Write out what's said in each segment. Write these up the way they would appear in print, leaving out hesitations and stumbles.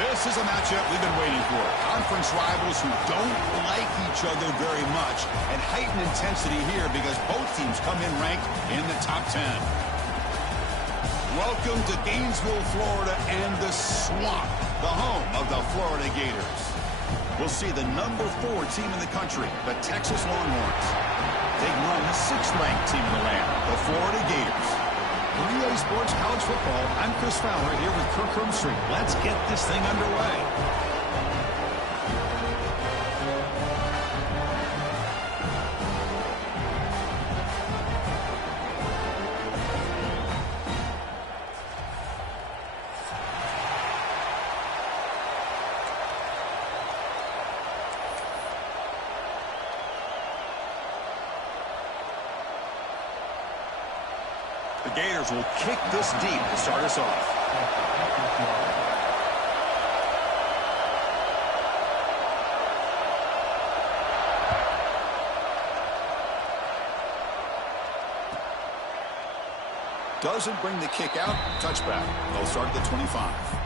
This is a matchup we've been waiting for. Conference rivals who don't like each other very much, and heightened intensity here because both teams come in ranked in the top 10. Welcome to Gainesville, Florida, and the Swamp, the home of the Florida Gators. We'll see the number 4 team in the country, the Texas Longhorns, taking on the 6th-ranked team in the land, the Florida Gators. For EA Sports College Football, I'm Chris Fowler here with Kirk Herbstreit. Let's get this thing underway. The Gators will kick this deep to start us off. Doesn't bring the kick out. Touchback. They'll start at the 25.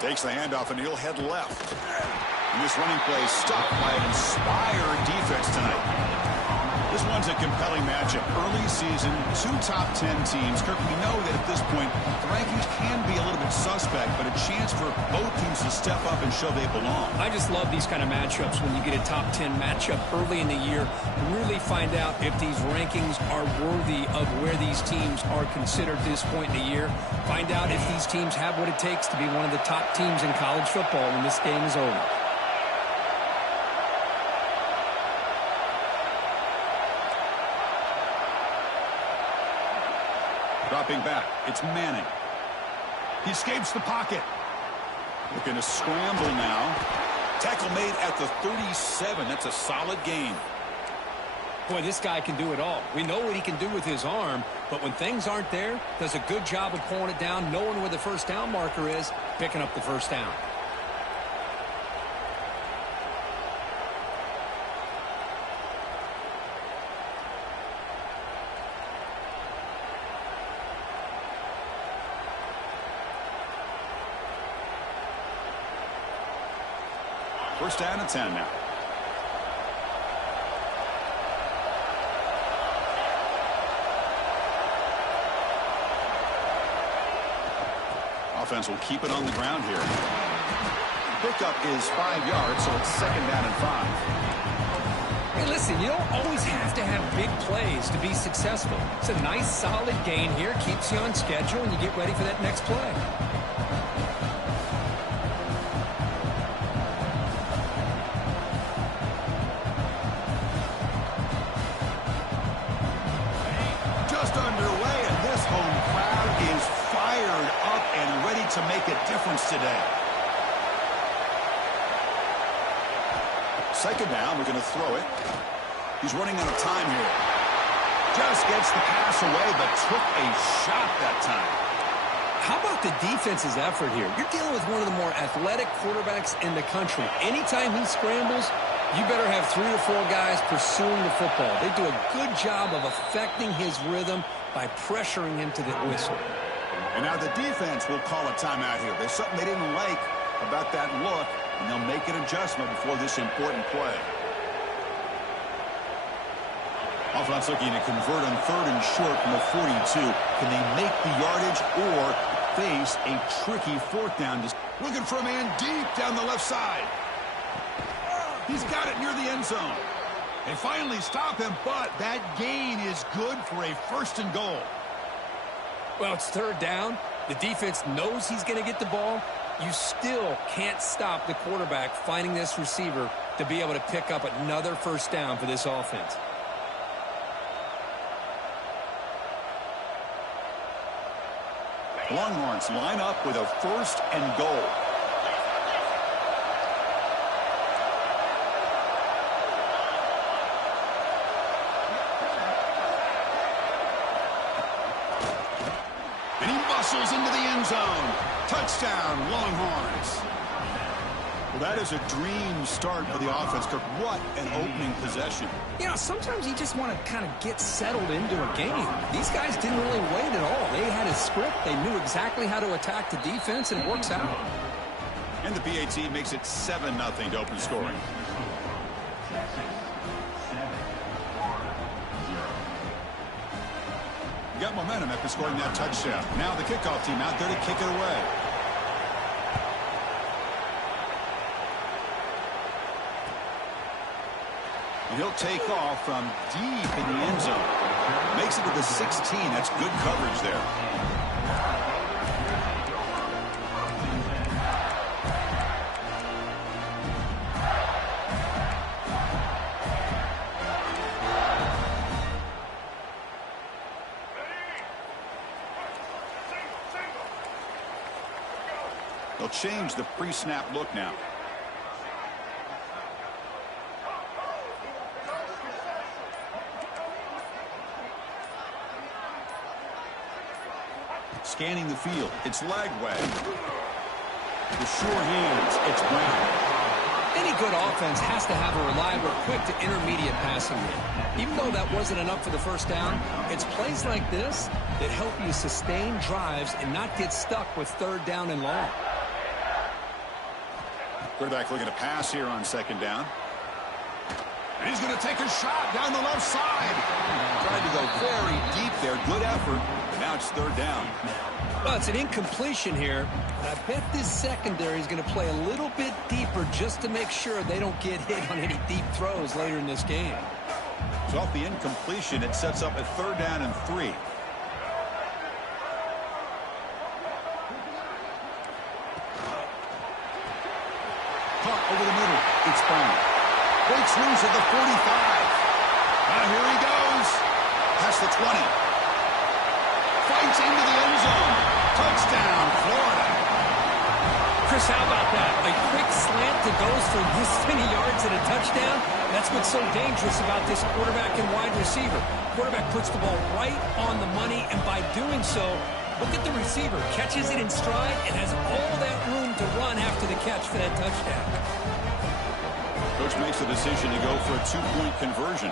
Takes the handoff, and he'll head left. And this running play is stopped by an inspired defense tonight. This one's a compelling matchup. Early season, 2 top 10 teams. Kirk, we know that at this point, the rankings can be a little bit suspect, but a chance for both teams to step up and show they belong. I just love these kind of matchups when you get a top 10 matchup early in the year. Really find out if these rankings are worthy of where these teams are considered at this point in the year. Find out if these teams have what it takes to be one of the top teams in college football when this game is over. Dropping back, it's Manning. He escapes the pocket. Looking to scramble now. Tackle made at the 37. That's a solid gain. Boy, this guy can do it all. We know what he can do with his arm, but when things aren't there, does a good job of pulling it down, knowing where the first down marker is, picking up the first down. First down and 10 now. Offense will keep it on the ground here. Pickup is 5 yards, so it's 2nd down and 5. Hey, listen, you don't always have to have big plays to be successful. It's a nice, solid gain here. Keeps you on schedule, and you get ready for that next play. To make a difference today. 2nd down, we're going to throw it. He's running out of time here. Just gets the pass away, but took a shot that time. How about the defense's effort here? You're dealing with one of the more athletic quarterbacks in the country. Anytime he scrambles, you better have 3 or 4 guys pursuing the football. They do a good job of affecting his rhythm by pressuring him to the whistle. And now the defense will call a timeout here. There's something they didn't like about that look, and they'll make an adjustment before this important play. Offense looking to convert on 3rd and short from the 42. Can they make the yardage or face a tricky 4th down? Looking for a man deep down the left side. He's got it near the end zone. They finally stop him, but that gain is good for a 1st and goal. Well, it's 3rd down. The defense knows he's going to get the ball. You still can't stop the quarterback finding this receiver to be able to pick up another 1st down for this offense. Longhorns line up with a 1st and goal. And he muscles into the end zone. Touchdown, Longhorns. Well, that is a dream start for the offense, Kirk. What an opening possession. You know, sometimes you just want to kind of get settled into a game. These guys didn't really wait at all. They had a script. They knew exactly how to attack the defense, and it works out. And the PAT makes it 7-0 to open scoring. Got momentum after scoring that touchdown. Now the kickoff team out there to kick it away. And he'll take off from deep in the end zone. Makes it to the 16. That's good coverage there. They'll change the pre-snap look now. Scanning the field. It's Lagway. The sure hands. It's Brown. Any good offense has to have a reliable, quick to intermediate passing game. Even though that wasn't enough for the first down, it's plays like this that help you sustain drives and not get stuck with 3rd down and long. Quarterback looking to pass here on 2nd down. And he's going to take a shot down the left side. Tried to go very deep there. Good effort. But now it's 3rd down. Well, it's an incompletion here. But I bet this secondary is going to play a little bit deeper just to make sure they don't get hit on any deep throws later in this game. So off the incompletion, it sets up a 3rd down and 3. Caught over the middle. It's Brown. Breaks loose at the 45. Now here he goes. Past the 20. Fights into the end zone. Touchdown, Florida. Chris, how about that? A quick slant that goes for this many yards and a touchdown. That's what's so dangerous about this quarterback and wide receiver. Quarterback puts the ball right on the money, and by doing so, look at the receiver. Catches it in stride and has all that room to run after the catch for that touchdown. Coach makes the decision to go for a 2-point conversion.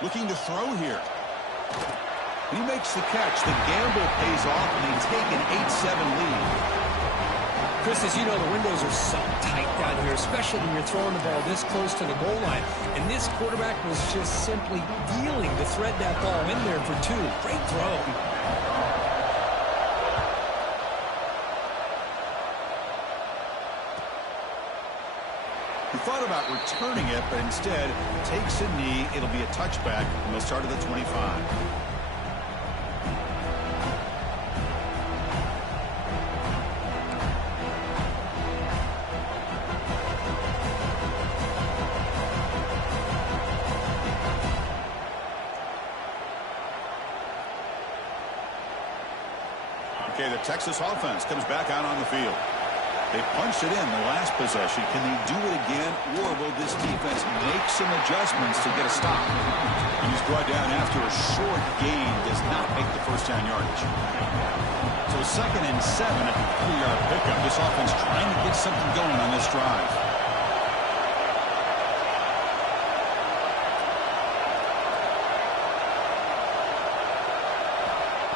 Looking to throw here. He makes the catch. The gamble pays off, and they take an 8-7 lead. Chris, as you know, the windows are so tight down here, especially when you're throwing the ball this close to the goal line. And this quarterback was just simply dealing to thread that ball in there for 2. Great throw. He thought about returning it, but instead takes a knee. It'll be a touchback, and they'll start at the 25. Okay, the Texas offense comes back out on the field. They punched it in the last possession. Can they do it again, or will this defense make some adjustments to get a stop? And he's brought down after a short gain, does not make the first down yardage. So 2nd and 7 at the 3-yard pickup. This offense trying to get something going on this drive.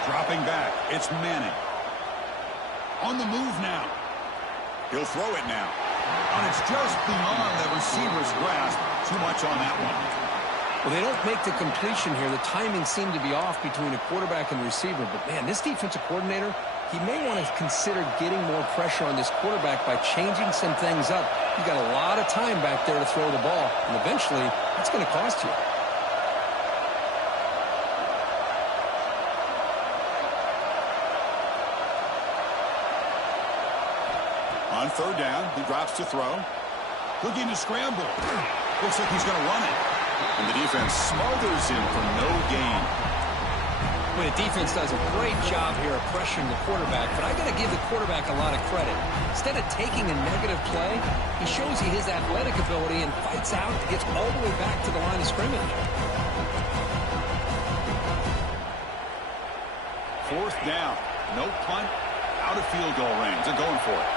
Dropping back, it's Manning. On the move now. He'll throw it now. And it's just beyond the receiver's grasp. Too much on that one. Well, they don't make the completion here. The timing seemed to be off between a quarterback and receiver. But, man, this defensive coordinator, he may want to consider getting more pressure on this quarterback by changing some things up. You've got a lot of time back there to throw the ball. And eventually, it's going to cost you. third down. He drops to throw. Looking to scramble. Looks like he's going to run it. And the defense smothers him for no gain. Well, the defense does a great job here of pressuring the quarterback, but I got to give the quarterback a lot of credit. Instead of taking a negative play, he shows you his athletic ability and fights out, gets all the way back to the line of scrimmage. Fourth down. No punt. Out of field goal range. They're going for it.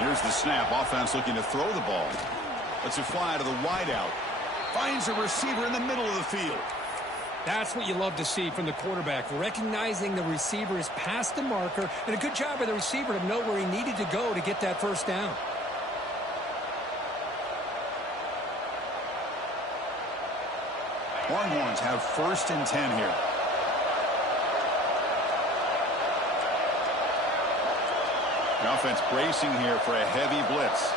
Here's the snap. Offense looking to throw the ball. Lets it fly to the wideout. Finds a receiver in the middle of the field. That's what you love to see from the quarterback, recognizing the receiver is past the marker, and a good job by the receiver to know where he needed to go to get that first down. Longhorns have 1st and 10 here. The offense bracing here for a heavy blitz.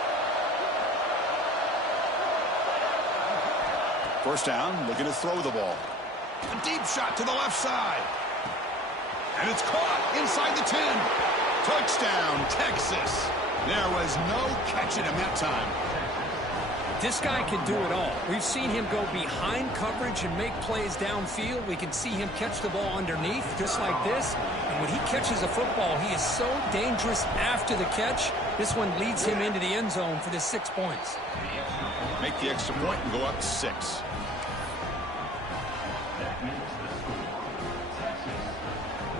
First down, looking to throw the ball. A deep shot to the left side. And it's caught inside the 10. Touchdown, Texas. There was no catching him that time. This guy can do it all. We've seen him go behind coverage and make plays downfield. We can see him catch the ball underneath, just like this. And when he catches a football, he is so dangerous after the catch. This one leads him into the end zone for the 6 points. Make the extra point and go up 6.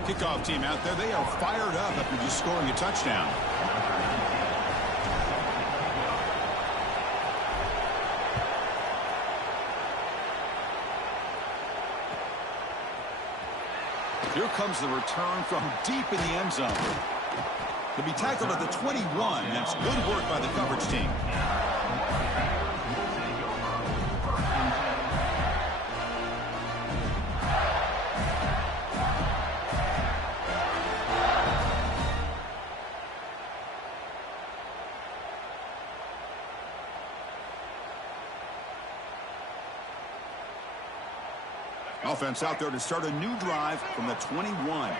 Kickoff team out there, they are fired up after just scoring a touchdown. Here comes the return from deep in the end zone. He'll be tackled at the 21. That's good work by the coverage team. Offense out there to start a new drive from the 21.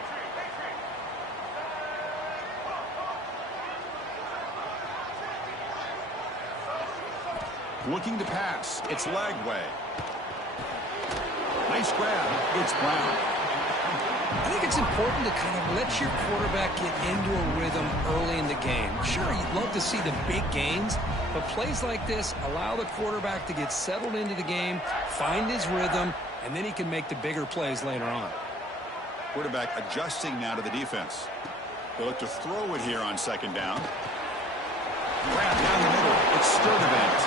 Looking to pass. It's Lagway. Nice grab. It's Brown. I think it's important to kind of let your quarterback get into a rhythm early in the game. Sure, you'd love to see the big gains, but plays like this allow the quarterback to get settled into the game, find his rhythm, and then he can make the bigger plays later on. Quarterback adjusting now to the defense. They'll look to throw it here on 2nd down. Grab down the middle. It's Sturdivant.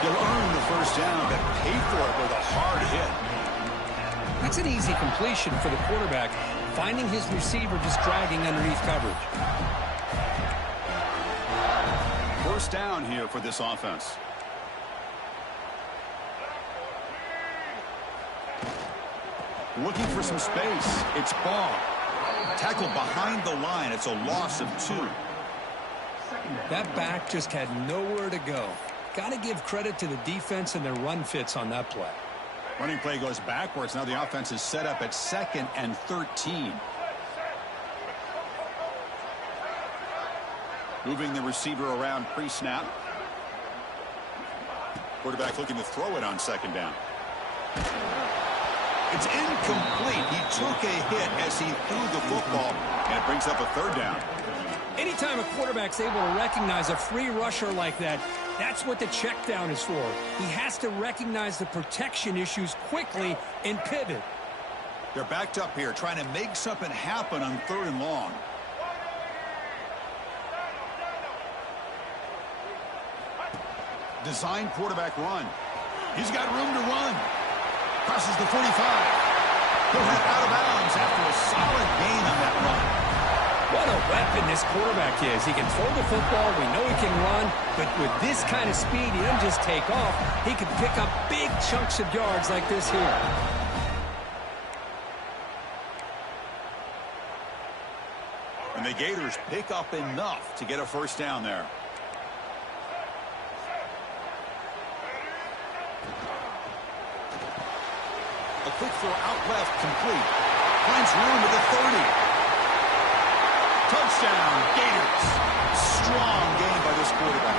He'll earn the first down, but pay for it with a hard hit. That's an easy completion for the quarterback, finding his receiver just dragging underneath coverage. First down here for this offense. Looking for some space. It's Baugh. Tackled behind the line. It's a loss of 2. That back just had nowhere to go. Got to give credit to the defense and their run fits on that play. Running play goes backwards. Now the offense is set up at 2nd and 13. Moving the receiver around pre-snap. Quarterback looking to throw it on 2nd down. It's incomplete. He took a hit as he threw the football, and it brings up a 3rd down. Anytime a quarterback's able to recognize a free rusher like that, that's what the check down is for. He has to recognize the protection issues quickly and pivot. They're backed up here, trying to make something happen on 3rd and long. Design quarterback run. He's got room to run. Crosses the 45. He'll head out of bounds after a solid gain on that run. What a weapon this quarterback is. He can throw the football. We know he can run. But with this kind of speed, he doesn't just take off. He can pick up big chunks of yards like this here. And the Gators pick up enough to get a first down there. A quick throw out left, complete. Finds room at the 30. Touchdown, Gators. Strong game by this quarterback.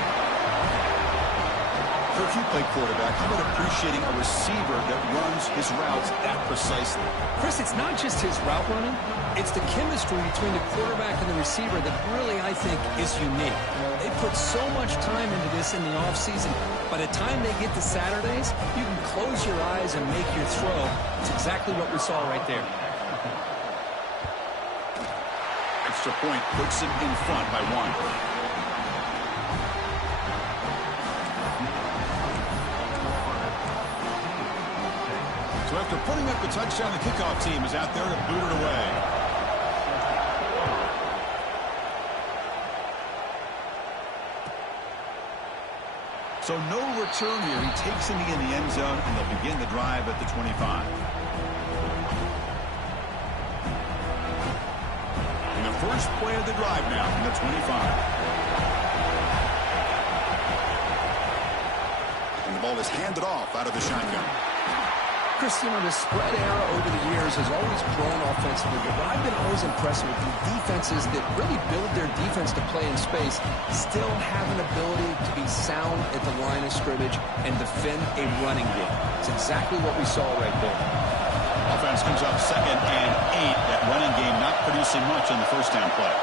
If you play quarterback, how about appreciating a receiver that runs his routes that precisely? Chris, it's not just his route running. It's the chemistry between the quarterback and the receiver that really, I think, is unique. They put so much time into this in the offseason. By the time they get to Saturdays, you can close your eyes and make your throw. It's exactly what we saw right there. Extra point puts him in front by 1. So after putting up the touchdown, the kickoff team is out there to boot it away. So no return here. He takes him in the end zone, and they'll begin the drive at the 25. And the first play of the drive now from the 25. And the ball is handed off out of the shotgun. Chris, you know, the spread era over the years has always grown offensively, but what I've been always impressed with the defenses that really build their defense to play in space still have an ability to be sound at the line of scrimmage and defend a running game. It's exactly what we saw right there. Offense comes up 2nd and 8. That running game not producing much on the first down play.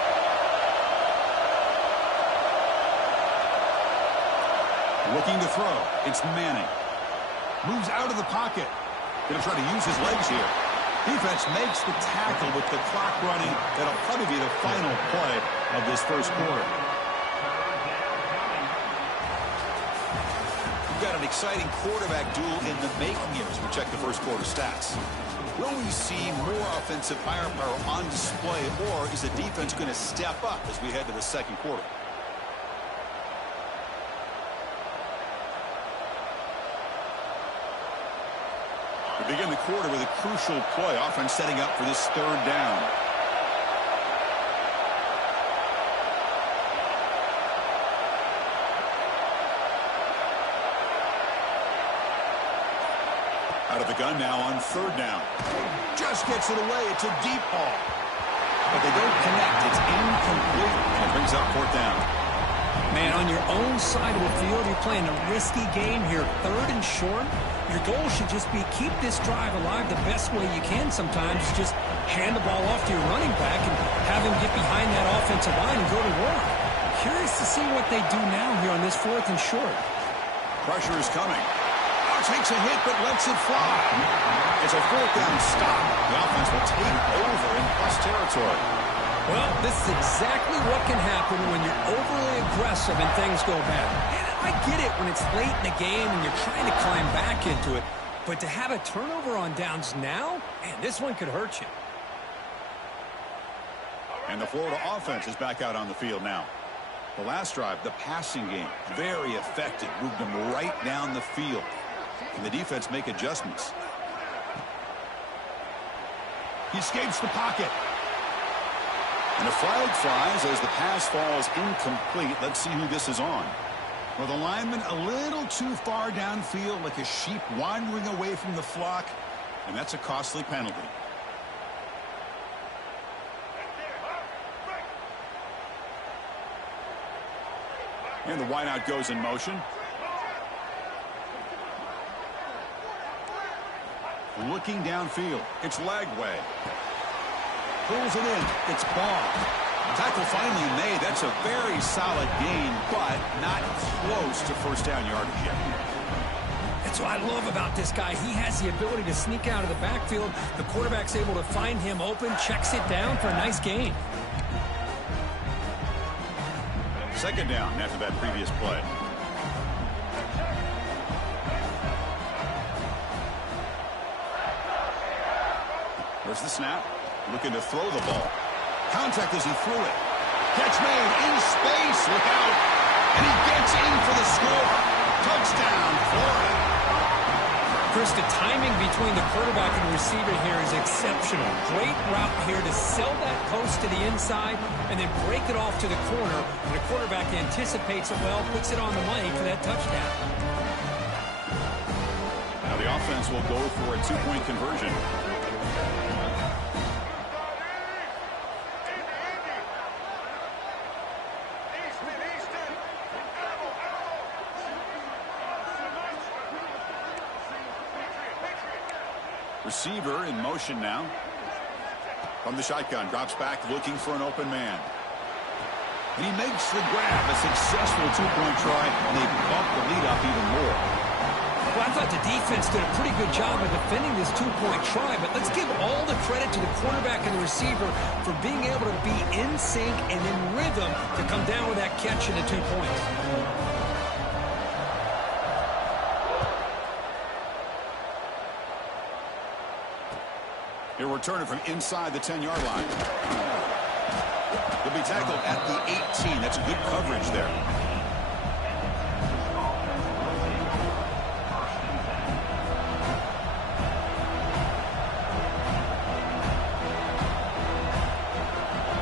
Looking to throw. It's Manning. Moves out of the pocket. Going to try to use his legs here. Defense makes the tackle with the clock running. That'll probably be the final play of this first quarter. We've got an exciting quarterback duel in the making here as we check the first quarter stats. Will we see more offensive firepower on display, or is the defense going to step up as we head to the second quarter? We begin the quarter with a crucial play. Offense setting up for this 3rd down. Out of the gun now on 3rd down. Just gets it away. It's a deep ball. But they don't connect. It's incomplete. And it brings up 4th down. Man, on your own side of the field, you're playing a risky game here. 3rd and short. Your goal should just be keep this drive alive the best way you can sometimes. Just hand the ball off to your running back and have him get behind that offensive line and go to work. Curious to see what they do now here on this 4th and short. Pressure is coming. Oh, takes a hit but lets it fly. It's a 4th down stop. The offense will take over in plus territory. Well, this is exactly what can happen when you're overly aggressive and things go bad. And I get it when it's late in the game and you're trying to climb back into it. But to have a turnover on downs now, man, this one could hurt you. And the Florida offense is back out on the field now. The last drive, the passing game, very effective. Moved them right down the field. And the defense make adjustments. He escapes the pocket. And a flag flies as the pass falls incomplete. Let's see who this is on. Well, the lineman a little too far downfield, like a sheep wandering away from the flock. And that's a costly penalty. And the wideout goes in motion. Looking downfield. It's Lagway. Pulls it in. It's Baugh. Tackle finally made. That's a very solid gain, but not close to first down yardage yet. That's what I love about this guy. He has the ability to sneak out of the backfield. The quarterback's able to find him open, checks it down for a nice gain. 2nd down after that previous play. There's the snap. Looking to throw the ball. Contact as he threw it. Catch made in space. Look out. And he gets in for the score. Touchdown, Florida. Chris, the timing between the quarterback and the receiver here is exceptional. Great route here to sell that post to the inside and then break it off to the corner. And the quarterback anticipates it well, puts it on the money for that touchdown. Now the offense will go for a 2-point conversion. Receiver in motion now. From the shotgun, drops back looking for an open man. And he makes the grab, a successful two-point try, and they bump the lead up even more. Well, I thought the defense did a pretty good job of defending this two-point try, but let's give all the credit to the quarterback and the receiver for being able to be in sync and in rhythm to come down with that catch and the 2 points. He'll return it from inside the 10-yard line. He'll be tackled at the 18. That's good coverage there.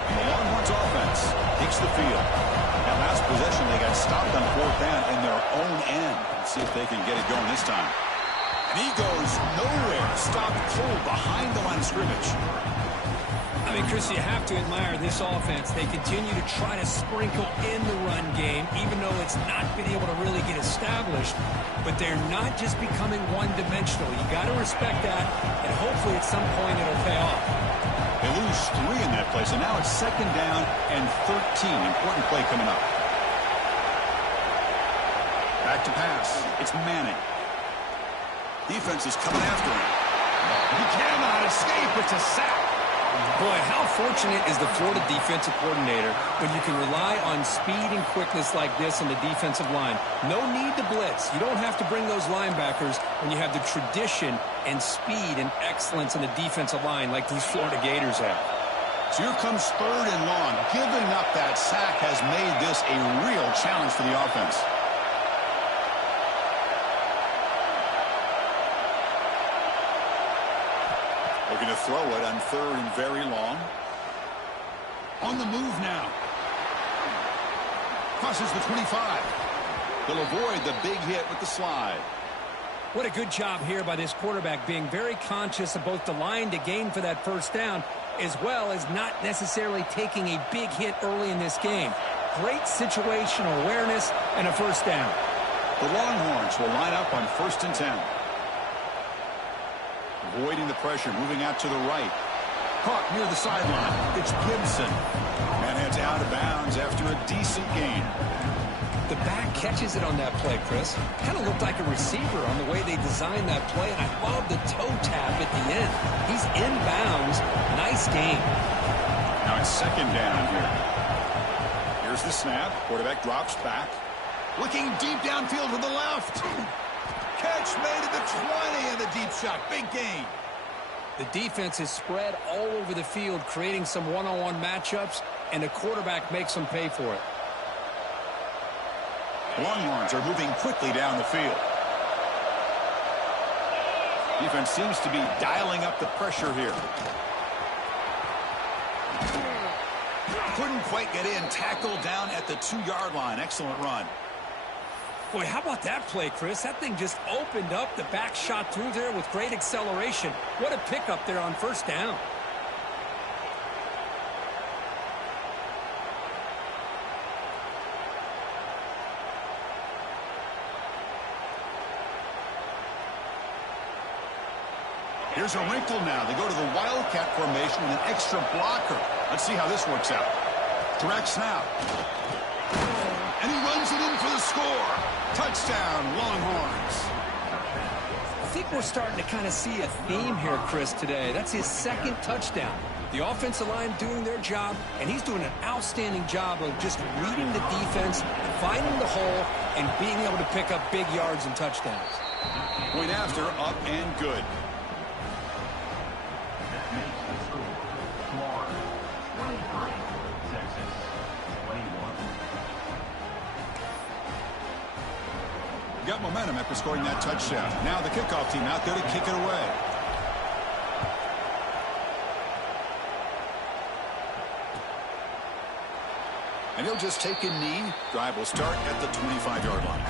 And the Longhorns offense takes the field. That last possession, they got stopped on 4th down in their own end. Let's see if they can get it going this time. And he goes nowhere. Stopped cold behind the line of scrimmage. I mean, Chris, you have to admire this offense. They continue to try to sprinkle in the run game, even though it's not been able to really get established. But they're not just becoming one-dimensional. You got to respect that, and hopefully at some point it'll pay off. They lose 3 in that play, so now it's 2nd down and 13. Important play coming up. Back to pass. It's Manning. Defense is coming after him. He cannot escape. It's a sack. Boy, how fortunate is the Florida defensive coordinator when you can rely on speed and quickness like this on the defensive line. No need to blitz. You don't have to bring those linebackers when you have the tradition and speed and excellence in the defensive line like these Florida Gators have. So here comes 3rd and long. Giving up that sack has made this a real challenge for the offense. Looking to throw it on 3rd and very long. On the move now. Crosses the 25. He'll avoid the big hit with the slide. What a good job here by this quarterback, being very conscious of both the line to gain for that 1st down, as well as not necessarily taking a big hit early in this game. Great situational awareness and a 1st down. The Longhorns will line up on 1st and 10. Avoiding the pressure, moving out to the right. Caught near the sideline. It's Gibson. And heads out of bounds after a decent gain. The back catches it on that play, Chris. Kind of looked like a receiver on the way they designed that play, and I love the toe tap at the end. He's in bounds. Nice game. Now it's 2nd down here. Here's the snap. Quarterback drops back. Looking deep downfield to the left. Catch made at the 20 and the deep shot. Big gain. The defense is spread all over the field, creating some one-on-one matchups, and the quarterback makes them pay for it. Longhorns are moving quickly down the field. Defense seems to be dialing up the pressure here. Couldn't quite get in. Tackled down at the 2-yard line. Excellent run. Boy, how about that play, Chris? That thing just opened up. The back shot through there with great acceleration. What a pickup there on 1st down. Here's a wrinkle now. They go to the Wildcat formation with an extra blocker. Let's see how this works out. Direct snap. And he runs it in for the score. Touchdown, Longhorns. I think we're starting to kind of see a theme here, Chris, today. That's his 2nd touchdown. The offensive line doing their job, and he's doing an outstanding job of just reading the defense, finding the hole, and being able to pick up big yards and touchdowns. Point after, up and good. Got momentum after scoring that touchdown. Now the kickoff team out there to kick it away. And he'll just take a knee. Drive will start at the 25-yard line.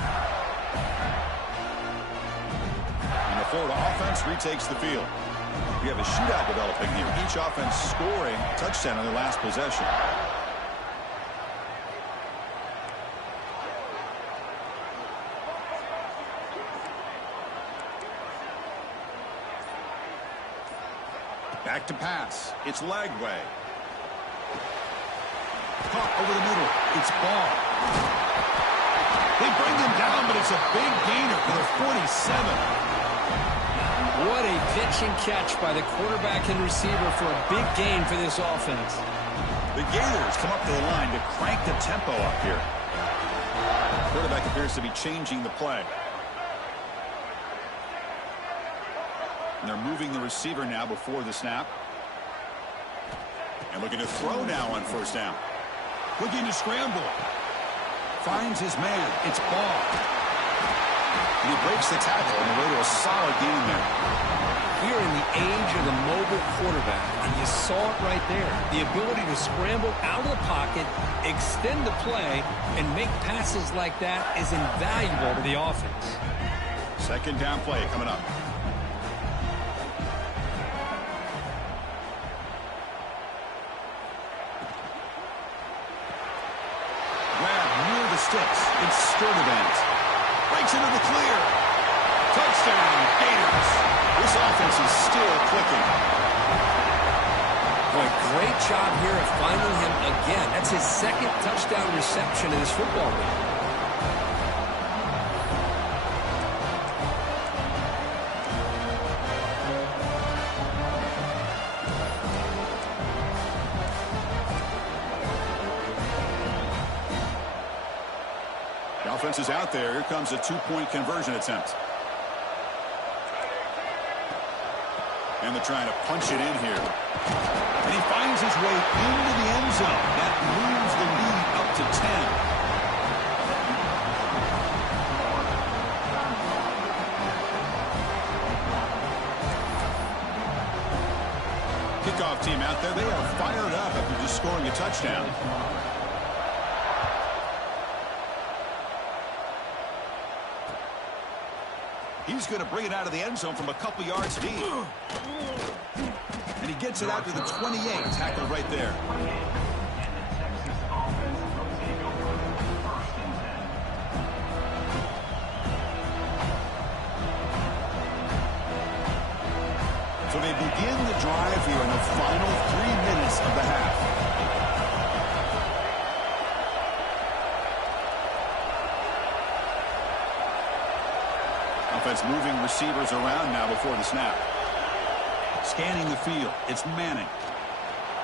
And the Florida offense retakes the field. We have a shootout developing here. Each offense scoring a touchdown on their last possession. Back to pass. It's Lagway. Caught over the middle. It's Ball. They bring him down, but it's a big gainer for the 47. What a pitch and catch by the quarterback and receiver for a big gain for this offense. The Gators come up to the line to crank the tempo up here. Quarterback appears to be changing the play. And they're moving the receiver now before the snap. And looking to throw now on first down. Looking to scramble. Finds his man. It's Ball. And he breaks the tackle on the way to a solid gain there. We are in the age of the mobile quarterback, and you saw it right there. The ability to scramble out of the pocket, extend the play, and make passes like that is invaluable to the offense. Second down play coming up. Grab near the sticks. It's Sturdivant. Breaks into the clear. Touchdown, Gators. This offense is still clicking. Boy, great job here of finding him again. That's his second touchdown reception in this football game. The offense is out there. Here comes a two-point conversion attempt. And they're trying to punch it in here. And he finds his way into the end zone. That moves the lead up to 10. Kickoff team out there. They are fired up after just scoring a touchdown. He's going to bring it out of the end zone from a couple yards deep. And he gets it out to the 28. Tackled right there. So they begin the drive here in the final 3 minutes of the half. Offense moving receivers around now before the snap. Scanning the field. It's Manning.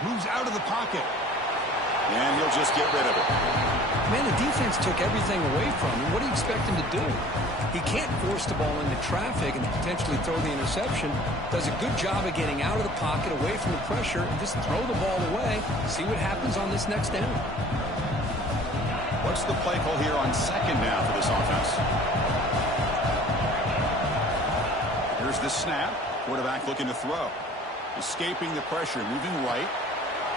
Moves out of the pocket. And he'll just get rid of it. Man, the defense took everything away from him. What do you expect him to do? He can't force the ball into traffic and potentially throw the interception. Does a good job of getting out of the pocket, away from the pressure, and just throw the ball away. See what happens on this next down. What's the play call here on second down for this offense? Here's the snap. Quarterback looking to throw. Escaping the pressure, moving right.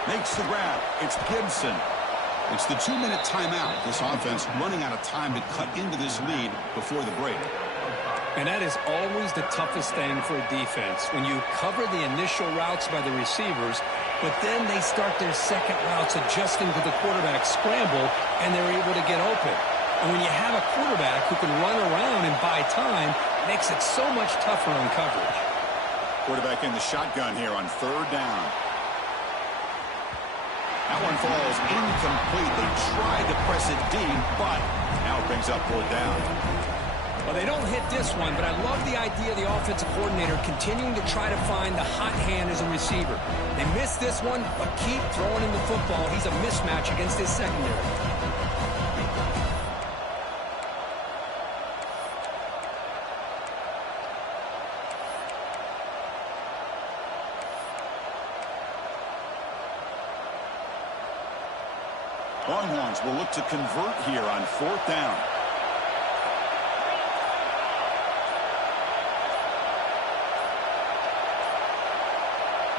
Makes the grab. It's Gibson. It's the 2-minute timeout. This offense running out of time to cut into this lead before the break. And that is always the toughest thing for a defense. When you cover the initial routes by the receivers, but then they start their second routes adjusting to the quarterback scramble, and they're able to get open. And when you have a quarterback who can run around and buy time, it makes it so much tougher on coverage. Quarterback in the shotgun here on third down. That one falls incomplete. They tried to press it deep, but now it brings up fourth down. Well, they don't hit this one, but I love the idea of the offensive coordinator continuing to try to find the hot hand as a receiver. They missed this one, but keep throwing him the football. He's a mismatch against his secondary. Longhorns will look to convert here on fourth down.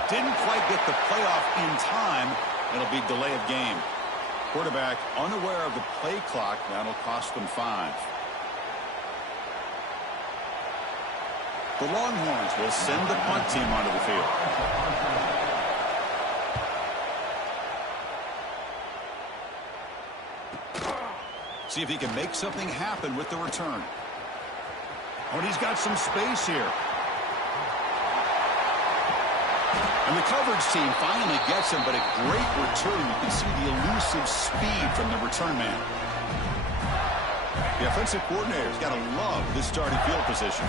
Didn't quite get the playoff in time. It'll be delay of game. Quarterback unaware of the play clock. That'll cost them 5. The Longhorns will send the punt team onto the field. See if he can make something happen with the return. Oh, and he's got some space here. And the coverage team finally gets him, but a great return. You can see the elusive speed from the return man. The offensive coordinator's got to love this starting field position.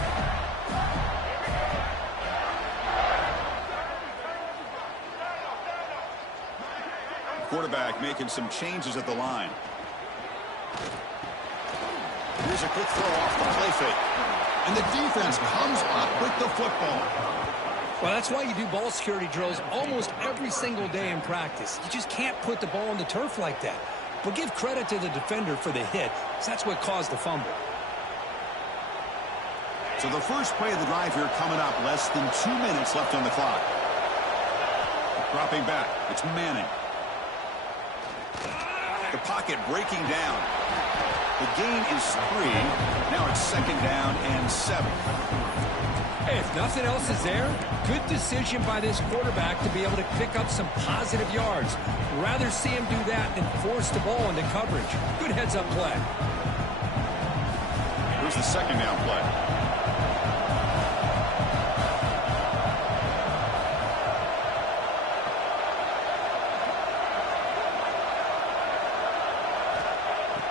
Quarterback making some changes at the line. Here's a quick throw off the play fake. And the defense comes up with the football. Well, that's why you do ball security drills almost every single day in practice. You just can't put the ball on the turf like that. But give credit to the defender for the hit, because that's what caused the fumble. So the first play of the drive here coming up. Less than 2 minutes left on the clock. Dropping back. It's Manning. The pocket breaking down. The gain is 3. Now it's 2nd down and 7. Hey, if nothing else is there, good decision by this quarterback to be able to pick up some positive yards. Rather see him do that than force the ball into coverage. Good heads-up play. Here's the 2nd down play.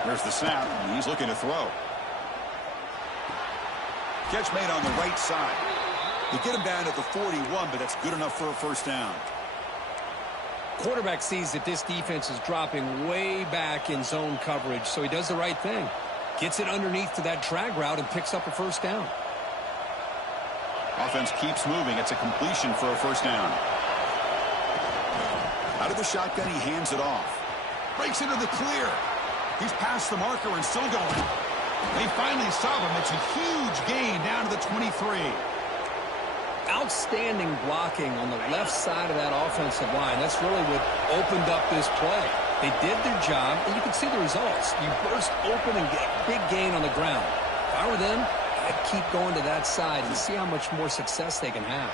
There's the snap, and he's looking to throw. Catch made on the right side. They get him down at the 41, but that's good enough for a first down. Quarterback sees that this defense is dropping way back in zone coverage, so he does the right thing. Gets it underneath to that drag route and picks up a first down. Offense keeps moving. It's a completion for a first down. Out of the shotgun, he hands it off. Breaks into the clear. He's past the marker and still going. They finally stop him. It's a huge gain down to the 23. Outstanding blocking on the left side of that offensive line. That's really what opened up this play. They did their job, and you can see the results. You burst open and get a big gain on the ground. If I were them, I'd keep going to that side and see how much more success they can have.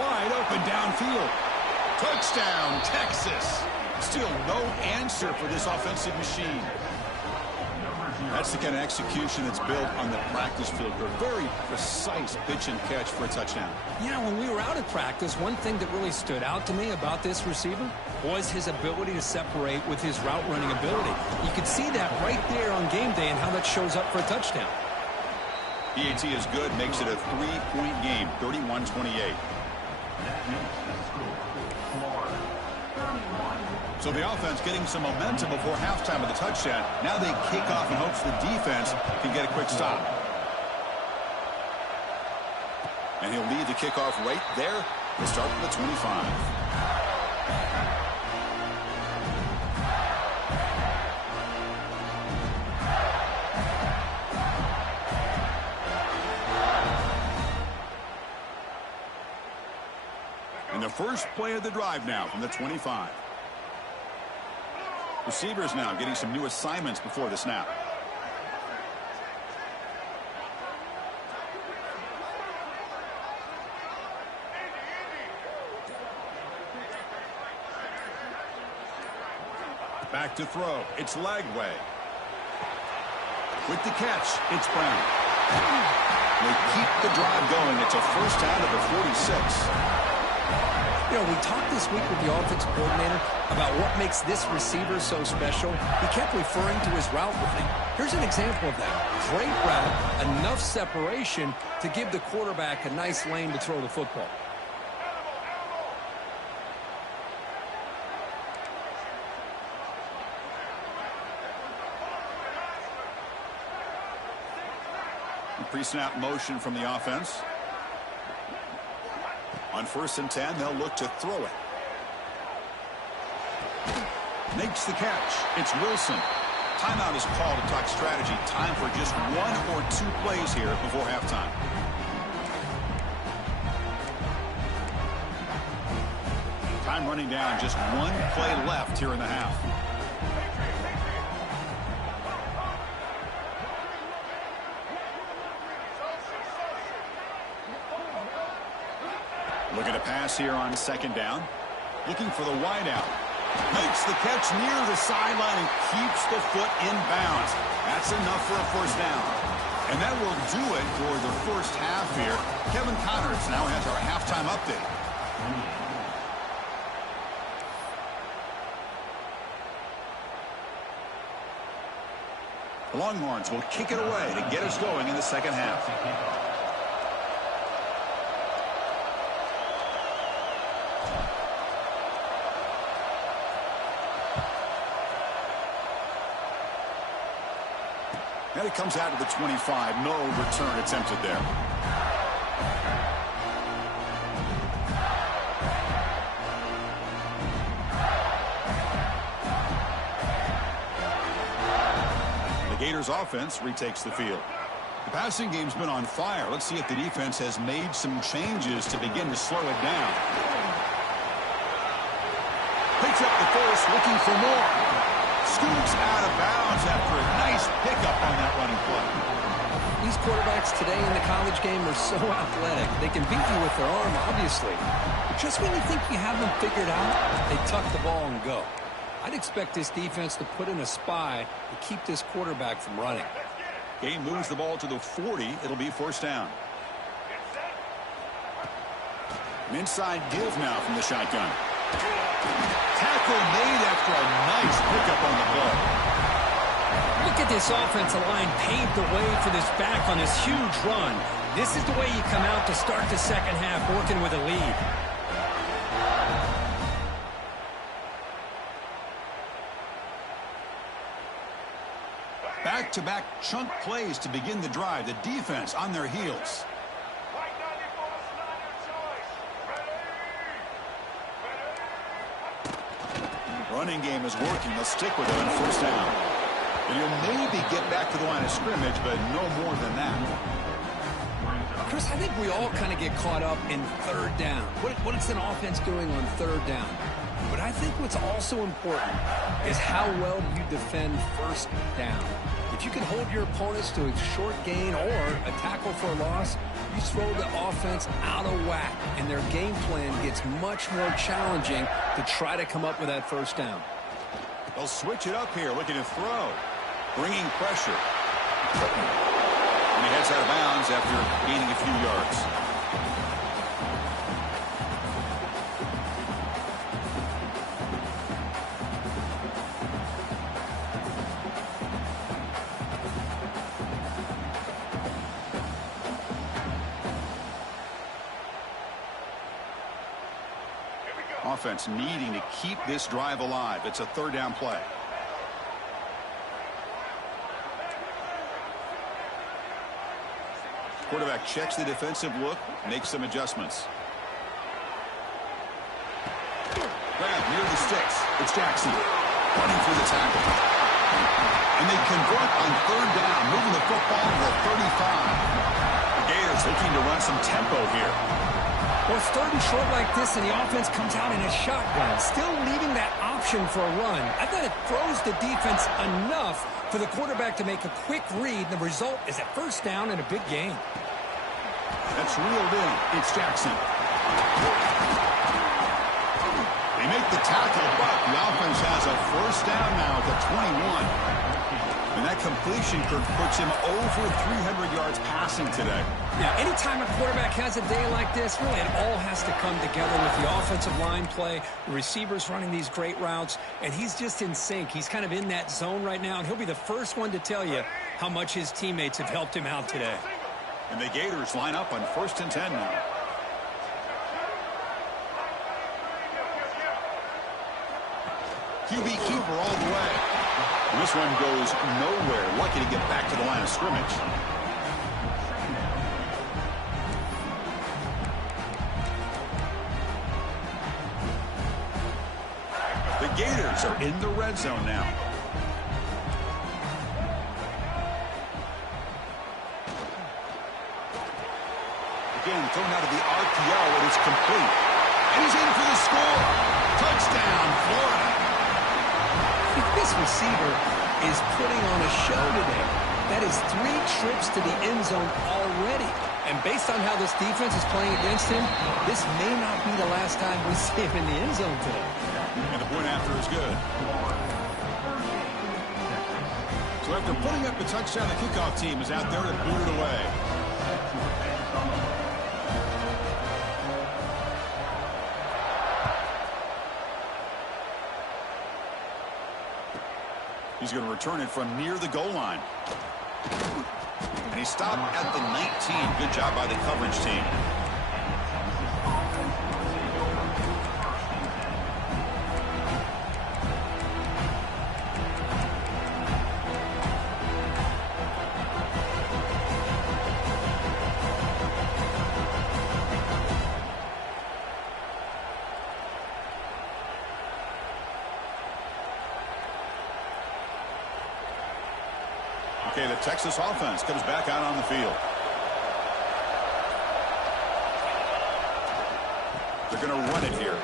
Wide open downfield. Touchdown, Texas. Still no answer for this offensive machine. That's the kind of execution that's built on the practice field. A very precise pitch and catch for a touchdown. You know, when we were out at practice, one thing that really stood out to me about this receiver was his ability to separate with his route running ability. You could see that right there on game day and how that shows up for a touchdown. PAT is good, makes it a 3-point game, 31-28. So the offense getting some momentum before halftime with the touchdown. Now they kick off in hopes the defense can get a quick stop. And he'll lead the kickoff right there to start from the 25. And the first play of the drive now from the 25. Receivers now getting some new assignments before the snap. Back to throw. It's Lagway. With the catch, it's Brown. They keep the drive going. It's a first down at the 46. You know, we talked this week with the offensive coordinator about what makes this receiver so special. He kept referring to his route running. Here's an example of that. Great route, enough separation to give the quarterback a nice lane to throw the football. Pre-snap motion from the offense. On 1st and 10, they'll look to throw it. Makes the catch. It's Wilson. Timeout is called to talk strategy. Time for just 1 or 2 plays here before halftime. Time running down. Just 1 play left here in the half. Looking to pass here on 2nd down. Looking for the wideout. Makes the catch near the sideline and keeps the foot in bounds. That's enough for a first down. And that will do it for the first half here. Kevin Connors now has our halftime update. The Longhorns will kick it away to get us going in the second half. And it comes out to the 25. No return attempted there. The Gators offense retakes the field. The passing game's been on fire. Let's see if the defense has made some changes to begin to slow it down. Picks up the force, looking for more. Scoops out of bounds after a nice pickup on that running play. These quarterbacks today in the college game are so athletic. They can beat you with their arm, obviously. But just when you think you have them figured out, they tuck the ball and go. I'd expect this defense to put in a spy to keep this quarterback from running. Game moves the ball to the 40. It'll be first down. An inside give now from the shotgun. Tackle made after a nice pickup on the play. Look at this offensive line paved the way for this back on this huge run. This is the way you come out to start the second half, working with a lead. Back-to-back chunk plays to begin the drive. The defense on their heels. Running game is working. They'll stick with it on first down. And you'll maybe get back to the line of scrimmage, but no more than that. Chris, I think we all kind of get caught up in third down. What is an offense doing on third down? But I think what's also important is how well you defend first down. If you can hold your opponents to a short gain or a tackle for a loss, you throw the offense out of whack, and their game plan gets much more challenging to try to come up with that first down. They'll switch it up here, looking to throw, bringing pressure. And he heads out of bounds after gaining a few yards. Offense needing to keep this drive alive. It's a third down play. Quarterback checks the defensive look, makes some adjustments. Grab near the sticks. It's Jackson running through the tackle. And they convert on third down, moving the football to the 35. The Gators looking to run some tempo here. Well, it's third and short like this, and the offense comes out in a shotgun, still leaving that option for a run. I thought it throws the defense enough for the quarterback to make a quick read. The result is a first down and a big gain. That's reeled in. It's Jackson. They make the tackle, but the offense has a first down now at the 21. And that completion puts him over 300 yards passing today. Yeah, anytime a quarterback has a day like this, really it all has to come together with the offensive line play, the receivers running these great routes, and he's just in sync. He's kind of in that zone right now, and he'll be the first one to tell you how much his teammates have helped him out today. And the Gators line up on 1st and 10 now. QB keeper all the way. And this one goes nowhere. Lucky to get back to the line of scrimmage. The Gators are in the red zone now. Again, thrown out of the RPO, and it's complete. And he's in for the score. Touchdown, Florida. This receiver is putting on a show today. That is 3 trips to the end zone already. And based on how this defense is playing against him, this may not be the last time we see him in the end zone today. And the point after is good. So after putting up the touchdown, the kickoff team is out there to boot it away. He's going to return it from near the goal line. And he stopped at the 19. Good job by the coverage team. Okay, the Texas offense comes back out on the field. They're going to run it here.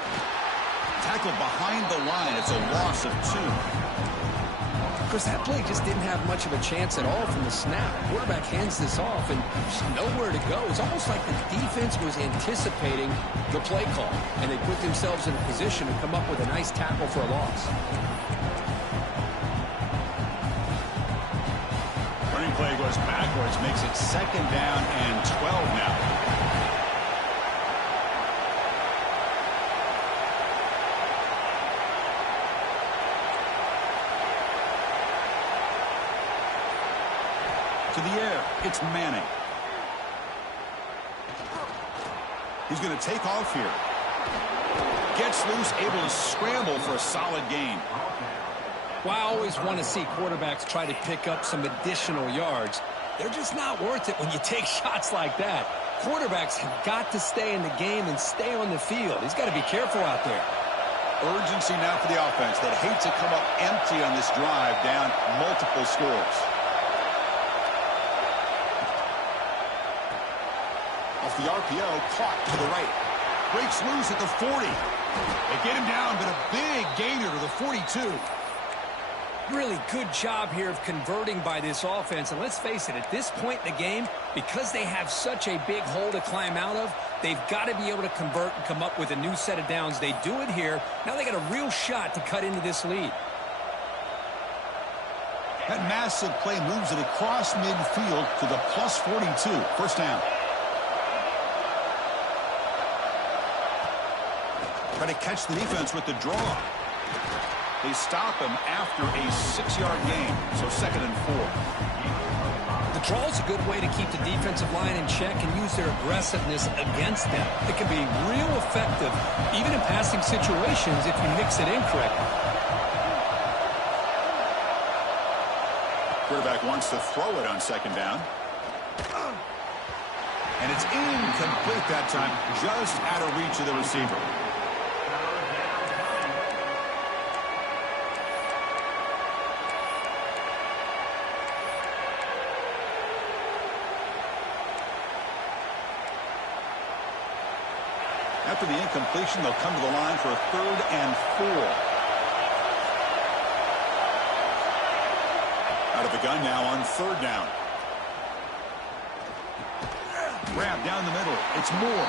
Tackle behind the line. It's a loss of 2. Chris, that play just didn't have much of a chance at all from the snap. Quarterback hands this off and just nowhere to go. It's almost like the defense was anticipating the play call, and they put themselves in a position to come up with a nice tackle for a loss. Play goes backwards, makes it 2nd down and 12 now. To the air, it's Manning. He's going to take off here. Gets loose, able to scramble for a solid gain. Well, I always want to see quarterbacks try to pick up some additional yards. They're just not worth it when you take shots like that. Quarterbacks have got to stay in the game and stay on the field. He's got to be careful out there. Urgency now for the offense that hate to come up empty on this drive, down multiple scores. Off the RPO, caught to the right. Breaks loose at the 40. They get him down, but a big gainer to the 42. Really good job here of converting by this offense. And let's face it, at this point in the game, because they have such a big hole to climb out of, they've got to be able to convert and come up with a new set of downs. They do it here. Now they got a real shot to cut into this lead. That massive play moves it across midfield to the plus 42. First down. Try to catch the defense with the draw. They stop him after a 6-yard gain, so 2nd and 4. The draw is a good way to keep the defensive line in check and use their aggressiveness against them. It can be real effective, even in passing situations, if you mix it in correctly. Quarterback wants to throw it on 2nd down. And it's incomplete that time, just out of reach of the receiver. After the incompletion, they'll come to the line for a 3rd and 4. Out of the gun now on 3rd down. Grab down the middle. It's Moore.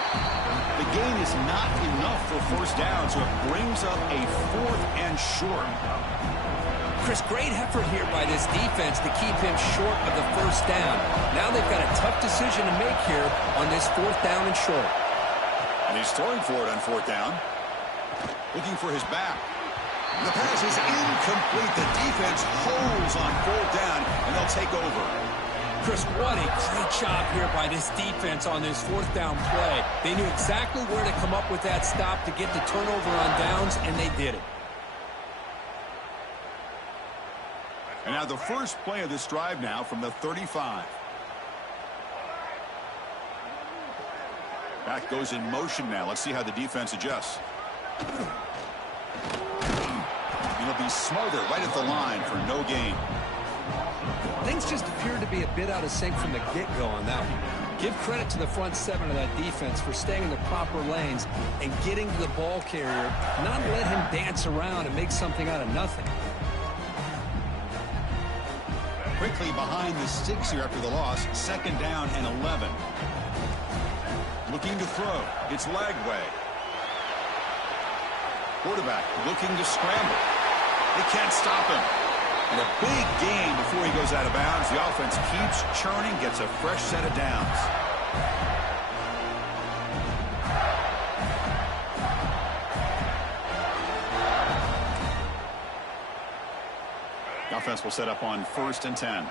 The gain is not enough for 1st down, so it brings up a 4th and short. Chris, great effort here by this defense to keep him short of the 1st down. Now they've got a tough decision to make here on this 4th down and short. And he's throwing for it on 4th down. Looking for his back. The pass is incomplete. The defense holds on 4th down, and they'll take over. Chris, what a great job here by this defense on this 4th down play. They knew exactly where to come up with that stop to get the turnover on downs, and they did it. And now the first play of this drive now from the 35. Back goes in motion now. Let's see how the defense adjusts. It'll be Smoother right at the line for no gain. Things just appeared to be a bit out of sync from the get-go on that one. Give credit to the front 7 of that defense for staying in the proper lanes and getting to the ball carrier, not let him dance around and make something out of nothing. Quickly behind the 6 here after the loss. 2nd down and 11. Looking to throw. It's Lagway. Quarterback looking to scramble. They can't stop him. And a big gain before he goes out of bounds. The offense keeps churning, gets a fresh set of downs. The offense will set up on 1st and 10.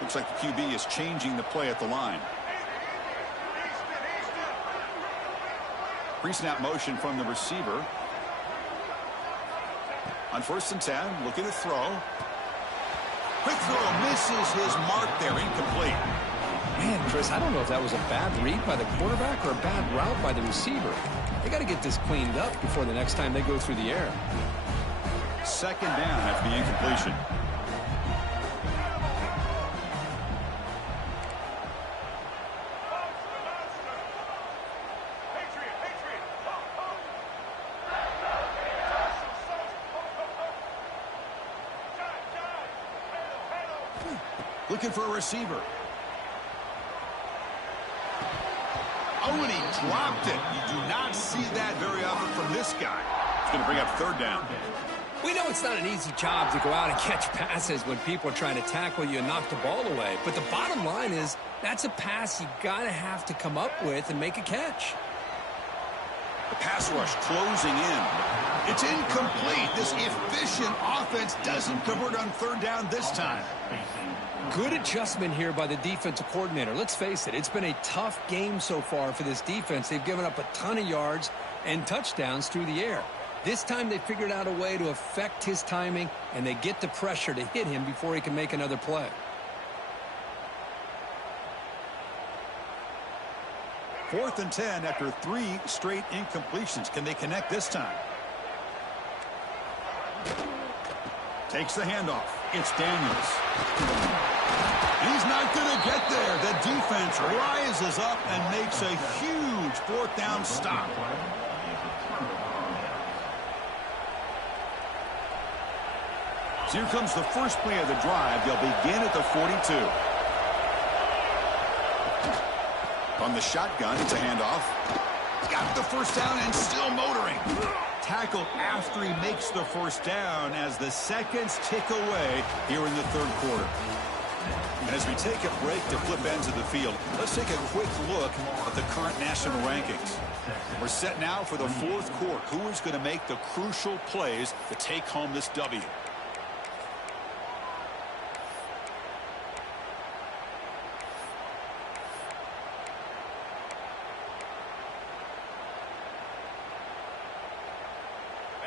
Looks like the QB is changing the play at the line. Pre-snap motion from the receiver. On 1st and 10, looking to throw. Quick throw, misses his mark there, incomplete. Man, Chris, I don't know if that was a bad read by the quarterback or a bad route by the receiver. They got to get this cleaned up before the next time they go through the air. 2nd down after the incompletion. Looking for a receiver. Oh, and he dropped it. You do not see that very often from this guy. It's going to bring up 3rd down. We know it's not an easy job to go out and catch passes when people are trying to tackle you and knock the ball away. But the bottom line is that's a pass you got to have to come up with and make a catch. The pass rush closing in. It's incomplete. This efficient offense doesn't convert on 3rd down this time. Good adjustment here by the defensive coordinator. Let's face it, it's been a tough game so far for this defense. They've given up a ton of yards and touchdowns through the air. This time they figured out a way to affect his timing, and they get the pressure to hit him before he can make another play. 4th and 10 after 3 straight incompletions. Can they connect this time? Takes the handoff. It's Daniels. He's not going to get there. The defense rises up and makes a huge 4th down stop. So here comes the first play of the drive. They'll begin at the 42. On the shotgun, it's a handoff. Got the 1st down and still motoring. Tackled after he makes the 1st down as the seconds tick away here in the 3rd quarter. And as we take a break to flip ends of the field, let's take a quick look at the current national rankings. We're set now for the 4th quarter. Who is going to make the crucial plays to take home this W?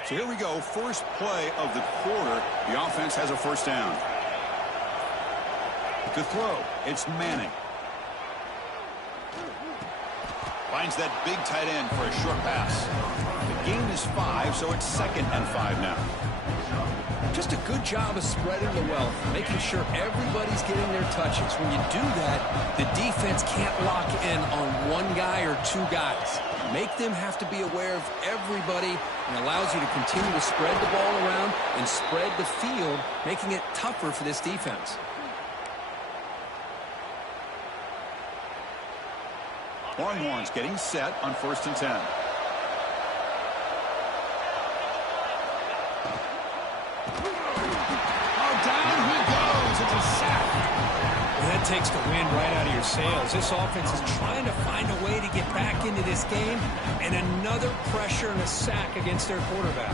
So here we go, first play of the quarter. The offense has a 1st down. To throw, it's Manning. Finds that big tight end for a short pass. The gain is 5, so it's 2nd and 5 now. Just a good job of spreading the wealth, making sure everybody's getting their touches. When you do that, the defense can't lock in on one guy or 2 guys. Make them have to be aware of everybody, and allows you to continue to spread the ball around and spread the field, making it tougher for this defense. Longhorns getting set on 1st and 10. Down he goes. It's a sack. Well, that takes the wind right out of your sails. This offense is trying to find a way to get back into this game, and another pressure and a sack against their quarterback.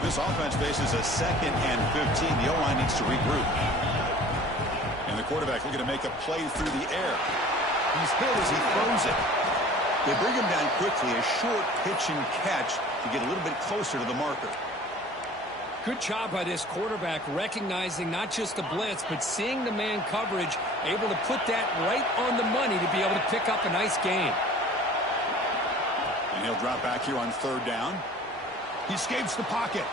This offense faces a 2nd and 15. The O-line needs to regroup. And the quarterback looking to make a play through the air. He's hit as he throws it. They bring him down quickly, a short pitch and catch to get a little bit closer to the marker. Good job by this quarterback recognizing not just the blitz, but seeing the man coverage, able to put that right on the money to be able to pick up a nice gain. And he'll drop back here on 3rd down. He escapes the pocket.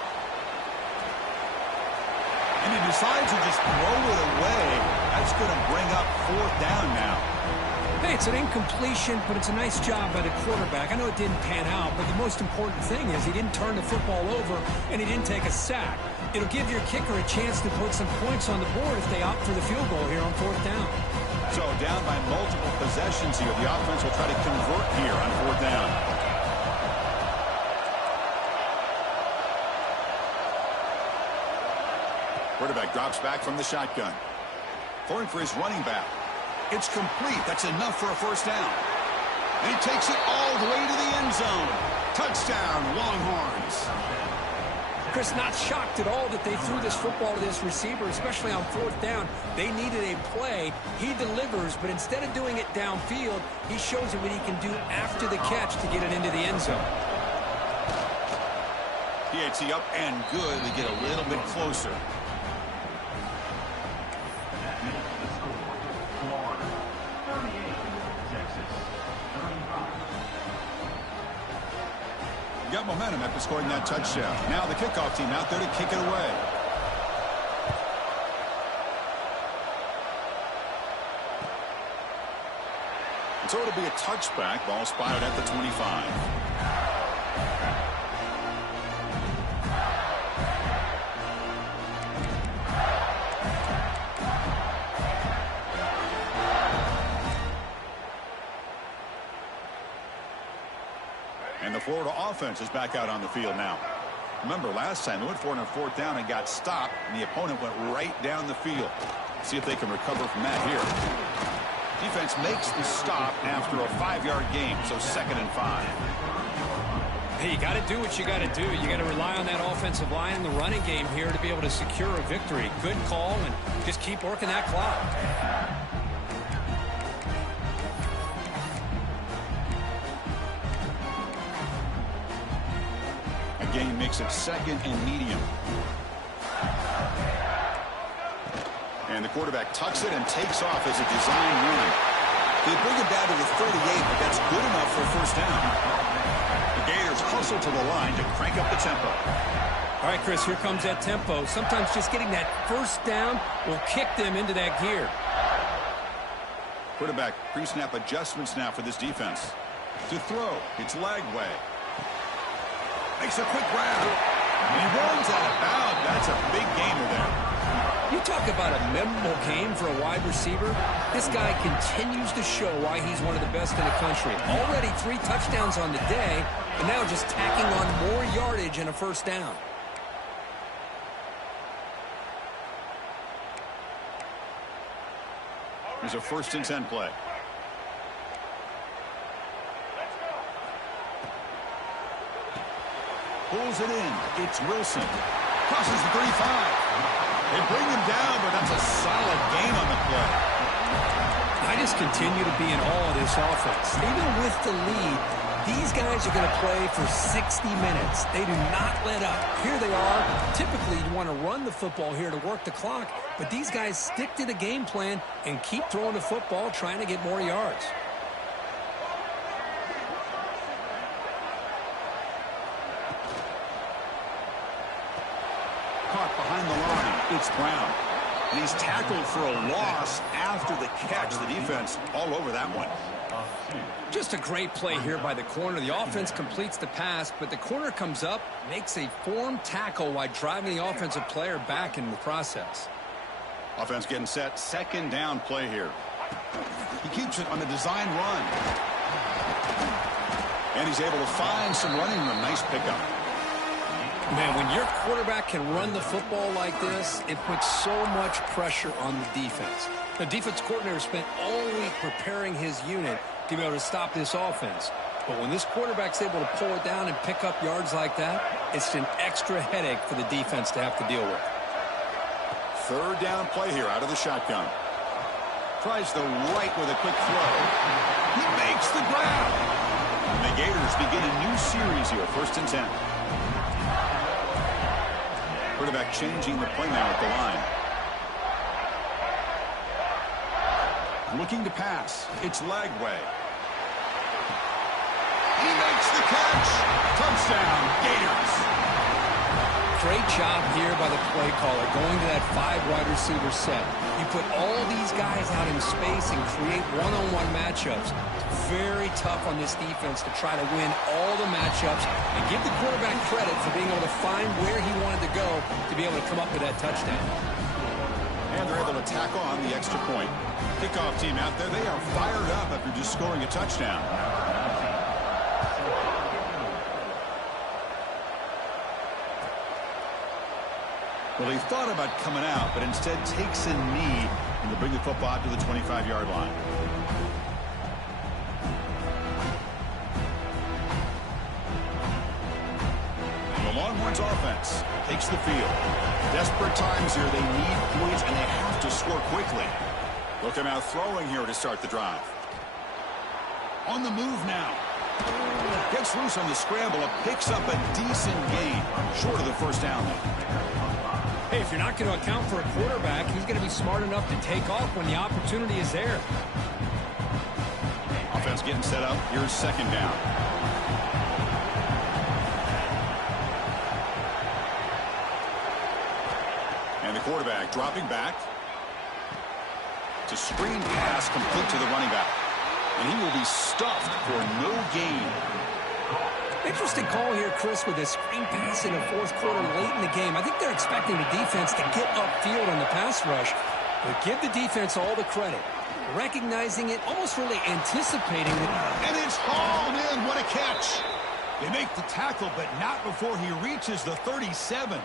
And he decides to just throw it away. That's going to bring up 4th down now. Hey, it's an incompletion, but it's a nice job by the quarterback. I know it didn't pan out, but the most important thing is he didn't turn the football over and he didn't take a sack. It'll give your kicker a chance to put some points on the board if they opt for the field goal here on 4th down. So down by multiple possessions here. The offense will try to convert here on 4th down. Quarterback drops back from the shotgun. Throwing for his running back. It's complete. That's enough for a 1st down. And he takes it all the way to the end zone. Touchdown, Longhorns. Chris, not shocked at all that they threw this football to this receiver, especially on fourth down. They needed a play. He delivers, but instead of doing it downfield, he shows him what he can do after the catch to get it into the end zone. PAT up and good to get a little bit closer. Got momentum after scoring that touchdown. Now the kickoff team out there to kick it away. And so it'll be a touchback. Ball spotted at the 25. And the Florida offense is back out on the field now. Remember, last time they went for it on fourth down and got stopped, and the opponent went right down the field. See if they can recover from that here. Defense makes the stop after a 5-yard gain, so 2nd and 5. Hey, you got to do what you got to do. You got to rely on that offensive line in the running game here to be able to secure a victory. Good call, and just keep working that clock. Gain makes it 2nd and medium. And the quarterback tucks it and takes off as a design run. They bring it down to the 38, but that's good enough for a first down. The Gators hustle to the line to crank up the tempo. All right, Chris, here comes that tempo. Sometimes just getting that first down will kick them into that gear. Quarterback pre-snap adjustments now for this defense. To throw, it's Lagway. Makes a quick grab. And he runs out of bounds. That's a big gainer there. You talk about a memorable game for a wide receiver. This guy continues to show why he's one of the best in the country. Already 3 touchdowns on the day, and now just tacking on more yardage and a first down. Here's a 1st and 10 play. Pulls it in. It's Wilson. Crosses the 35. They bring him down, but that's a solid gain on the play. I just continue to be in awe of this offense. Even with the lead, these guys are going to play for 60 minutes. They do not let up. Here they are. Typically, you want to run the football here to work the clock, but these guys stick to the game plan and keep throwing the football, trying to get more yards. Caught behind the line. It's Brown. And he's tackled for a loss after the catch. The defense all over that one. Just a great play here by the corner. The offense completes the pass, but the corner comes up, makes a form tackle while driving the offensive player back in the process. Offense getting set. 2nd down play here. He keeps it on the design run. And he's able to find some running room. Nice pickup. Man, when your quarterback can run the football like this, it puts so much pressure on the defense. The defense coordinator spent all week preparing his unit to be able to stop this offense. But when this quarterback's able to pull it down and pick up yards like that, it's an extra headache for the defense to have to deal with. 3rd down play here out of the shotgun. Tries the right with a quick throw. He makes the grab. And the Gators begin a new series here. 1st and 10. Quarterback changing the play now at the line. Looking to pass. It's Lagway. He makes the catch. Touchdown, Gators. Great job here by the play caller, going to that 5 wide receiver set. You put all these guys out in space and create one-on-one matchups. It's very tough on this defense to try to win all the matchups and give the quarterback credit for being able to find where he wanted to go to be able to come up with that touchdown. And they're able to tack on the extra point. Kickoff team out there, they are fired up after just scoring a touchdown. Well, he thought about coming out, but instead takes a knee and to bring the football out to the 25-yard line. Longhorns offense takes the field. Desperate times here. They need points, and they have to score quickly. They'll come out throwing here to start the drive. On the move now. Gets loose on the scramble and picks up a decent gain. Short of the first down, though. Hey, if you're not going to account for a quarterback, he's going to be smart enough to take off when the opportunity is there. Offense getting set up. Here's second down. And the quarterback dropping back. It's a screen pass complete to the running back. And he will be stuffed for no gain. Interesting call here, Chris, with a screen pass in the fourth quarter late in the game. I think they're expecting the defense to get upfield on the pass rush. But give the defense all the credit. Recognizing it, almost really anticipating it. And it's hauled in. What a catch. They make the tackle, but not before he reaches the 37.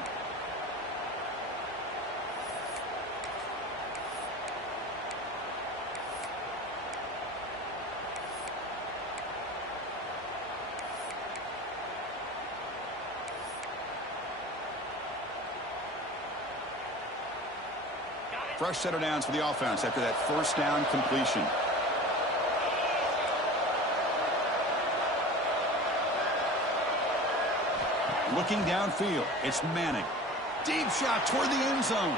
Fresh set of downs for the offense after that first down completion. Looking downfield, it's Manning. Deep shot toward the end zone.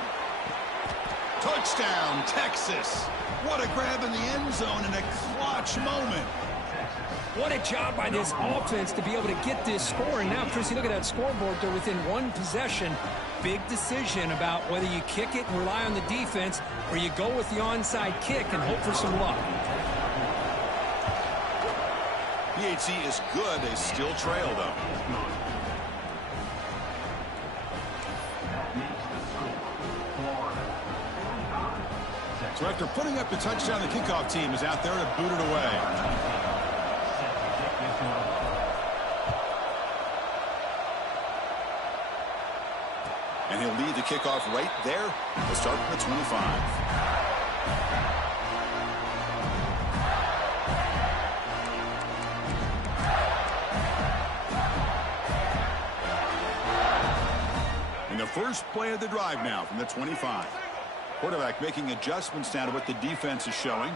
Touchdown, Texas. What a grab in the end zone in a clutch moment. What a job by this offense to be able to get this score. And now, Chris, you look at that scoreboard. They're within one possession. Big decision about whether you kick it and rely on the defense or you go with the onside kick and hope for some luck. PHC is good. They still trail, though. So after putting up the touchdown, the kickoff team is out there to boot it away. And he'll lead the kickoff right there. We'll start from the 25. In the first play of the drive now from the 25. Quarterback making adjustments now to what the defense is showing.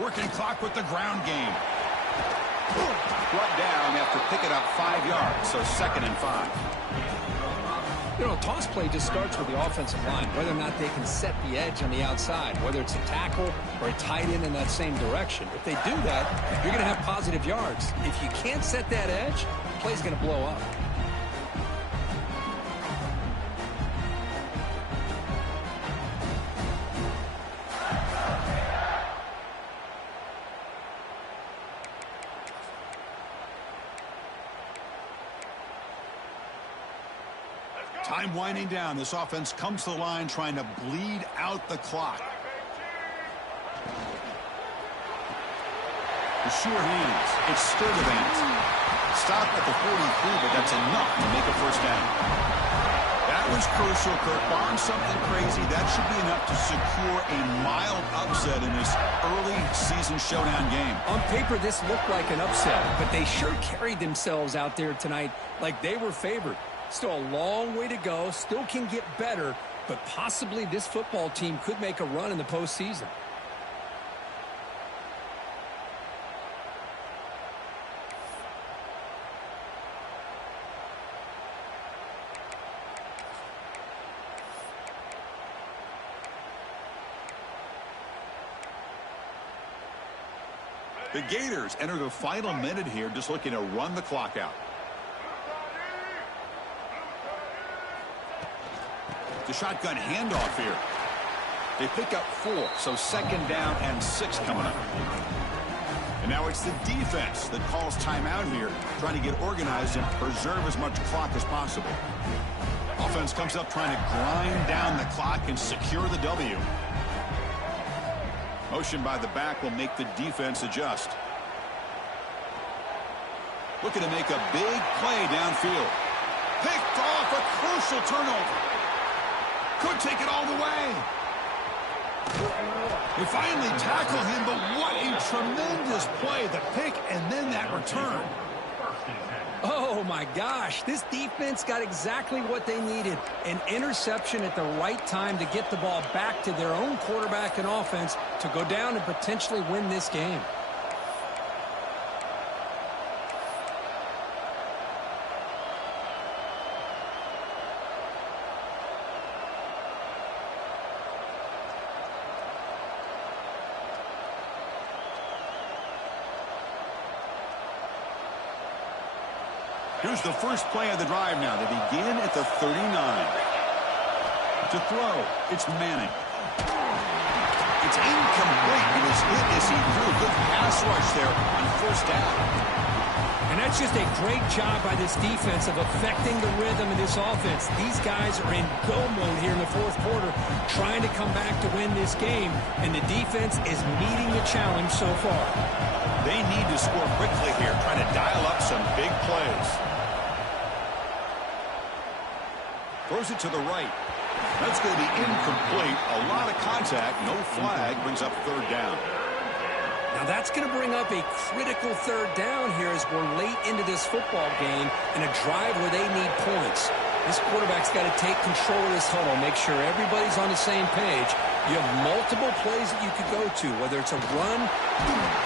Working clock with the ground game. Brought down after picking up 5 yards, so 2nd and 5. You know, toss play just starts with the offensive line, whether or not they can set the edge on the outside, whether it's a tackle or a tight end in that same direction. If they do that, you're going to have positive yards. If you can't set that edge, the play's going to blow up. Time winding down. This offense comes to the line trying to bleed out the clock. The sure hands. It's Sturdivant. Stop at the 43, but that's enough to make a first down. That was crucial, Kirk. Barring something crazy, that should be enough to secure a mild upset in this early season showdown game. On paper, this looked like an upset, but they sure carried themselves out there tonight like they were favored. Still a long way to go, still can get better, but possibly this football team could make a run in the postseason. The Gators enter the final minute here, just looking to run the clock out. The shotgun handoff here. They pick up 4, so 2nd down and 6 coming up. And now it's the defense that calls timeout here, trying to get organized and preserve as much clock as possible. Offense comes up trying to grind down the clock and secure the W. Motion by the back will make the defense adjust. Looking to make a big play downfield. Picked off, a crucial turnover. Could take it all the way. They finally tackle him, but what a tremendous play. The pick and then that return. Oh, my gosh. This defense got exactly what they needed. An interception at the right time to get the ball back to their own quarterback and offense to go down and potentially win this game. Here's the first play of the drive now. They begin at the 39. To throw, it's Manning. It's incomplete. It was hit as he threw. Good pass rush there on first down. And that's just a great job by this defense of affecting the rhythm of this offense. These guys are in go mode here in the fourth quarter, trying to come back to win this game, and the defense is meeting the challenge so far. They need to score quickly here, trying to dial up some big plays. Throws it to the right. That's going to be incomplete. A lot of contact. No flag. Brings up third down. Now that's going to bring up a critical third down here as we're late into this football game in a drive where they need points. This quarterback's got to take control of this huddle, make sure everybody's on the same page. You have multiple plays that you could go to, whether it's a run.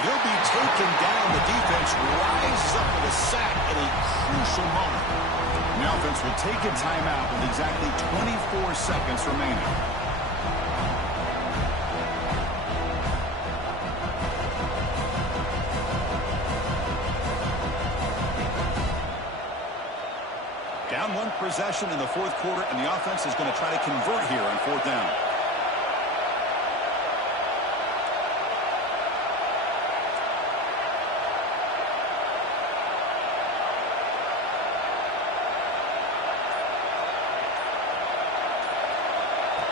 He'll be taken down. The defense rises up with a sack at a crucial moment. The offense will take a timeout with exactly 24 seconds remaining. Down one possession in the fourth quarter, and the offense is going to try to convert here on fourth down.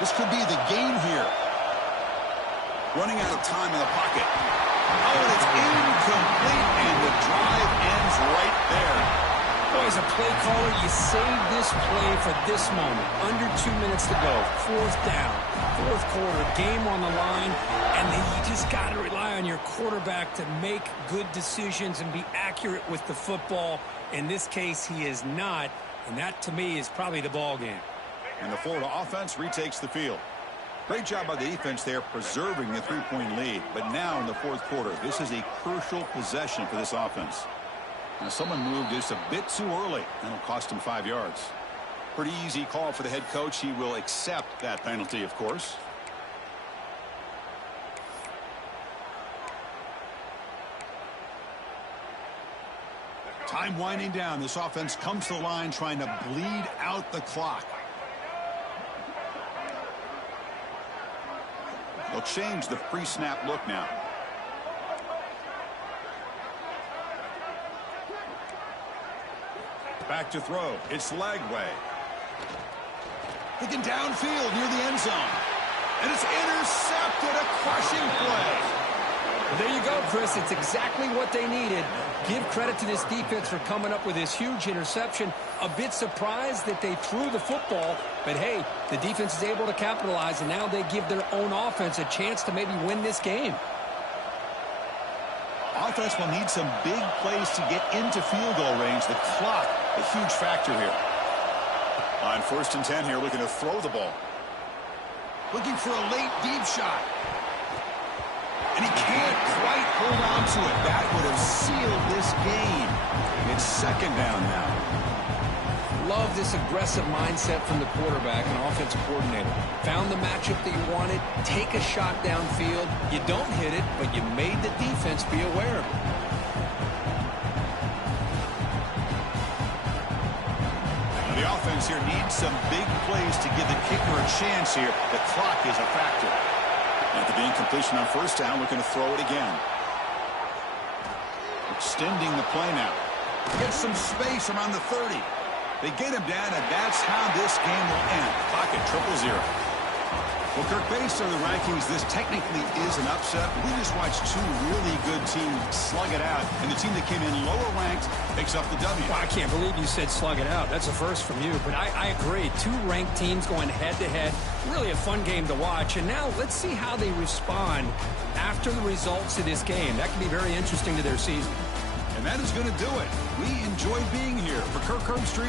This could be the game here. Running out of time in the pocket. Oh, and it's incomplete, and the drive ends right there. Boy, as a play caller, you save this play for this moment. Under 2 minutes to go. Fourth down. Fourth quarter. Game on the line. And then you just got to rely on your quarterback to make good decisions and be accurate with the football. In this case, he is not. And that, to me, is probably the ball game. And the Florida offense retakes the field. Great job by the defense there preserving the three-point lead. But now in the fourth quarter, this is a crucial possession for this offense. Now someone moved just a bit too early. That'll cost him 5 yards. Pretty easy call for the head coach. He will accept that penalty, of course. Time winding down. This offense comes to the line trying to bleed out the clock. They'll change the pre-snap look now. Back to throw. It's Lagway. Looking downfield near the end zone. And it's intercepted. A crushing play. Well, there you go, Chris. It's exactly what they needed. Give credit to this defense for coming up with this huge interception. A bit surprised that they threw the football, but hey, the defense is able to capitalize, and now they give their own offense a chance to maybe win this game. Offense will need some big plays to get into field goal range. The clock, a huge factor here. On 1st and 10 here, looking to throw the ball. Looking for a late deep shot. And he can't quite hold on to it. That would have sealed this game. It's second down now. Love this aggressive mindset from the quarterback and offensive coordinator. Found the matchup that you wanted. Take a shot downfield. You don't hit it, but you made the defense be aware of it. Now the offense here needs some big plays to give the kicker a chance here. The clock is a factor. After being completion on first down, looking to throw it again. Extending the play now. Gets some space around the 30. They get him down, and that's how this game will end. Clock at 0-0. Well, Kirk, based on the rankings, this technically is an upset. We just watched two really good teams slug it out, and the team that came in lower ranked picks up the W. Well, I can't believe you said slug it out. That's a first from you, but I agree. Two ranked teams going head-to-head. Really a fun game to watch, and now let's see how they respond after the results of this game. That could be very interesting to their season. And And that is going to do it. We enjoyed being here. For Kirk Herbstreit